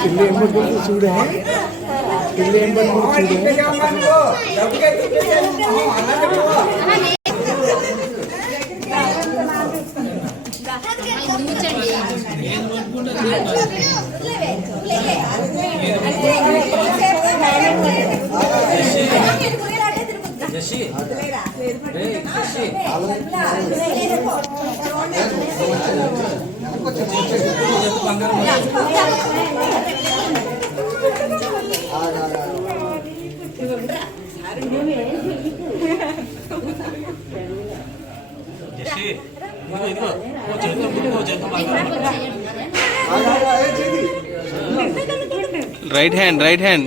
కిల్లి ఏం పడుతుంది చూడే, కిల్లి ఏం పడుతుంది చూడే. Right hand, right hand.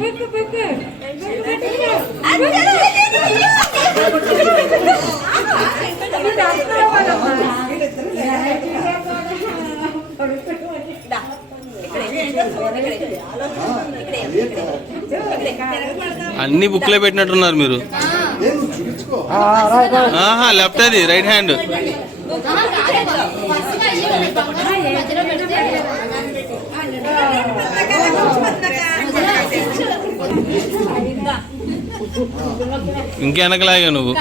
అన్ని బుక్లే పెట్టినట్టున్నారు మీరు. లెఫ్ట్ అది, రైట్ హ్యాండ్. ఇంకెనకలాగా నువ్వు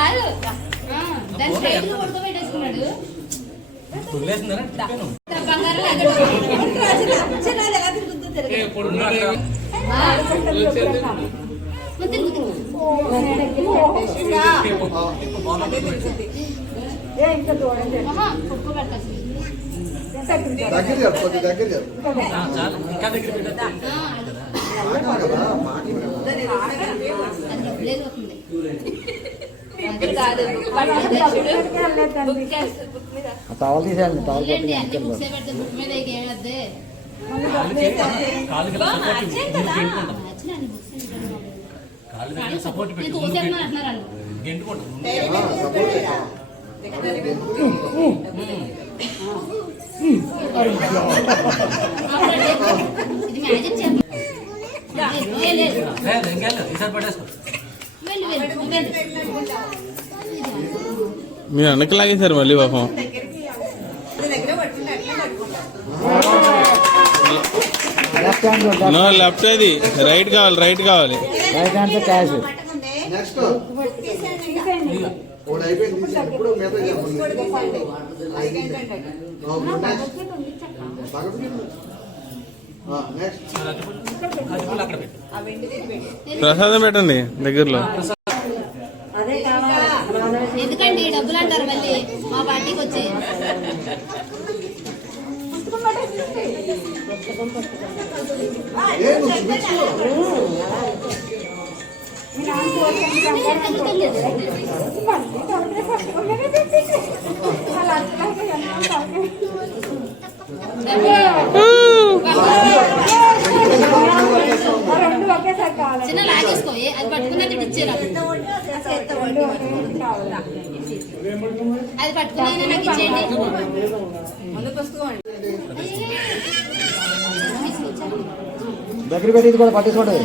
టవల్ తీసేయండి, టవల్ సపోర్ట్ మీరు వెనక్కి లాగేశారు మళ్ళీ పాపం. నో లెఫ్ట్ అది, రైట్ కావాలి, రైట్ కావాలి. Right hand cash. ప్రసాదం పెట్టండి దగ్గరలో. ఎందుకండి డబ్బులు అంటారు మళ్ళీ మా పార్టీకి వచ్చి. చిన్న లాగేసుకో, అది పట్టుకున్నది ఇచ్చారు. అది పట్టుకున్నా నాకు ఇచ్చేయండి. దగ్గర పెట్టి కూడా పట్టించుకోండి.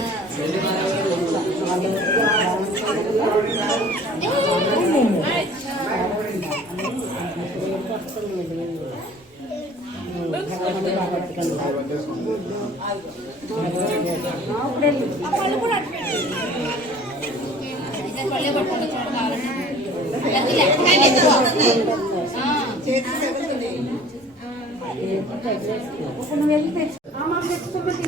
పట్టుకుంటా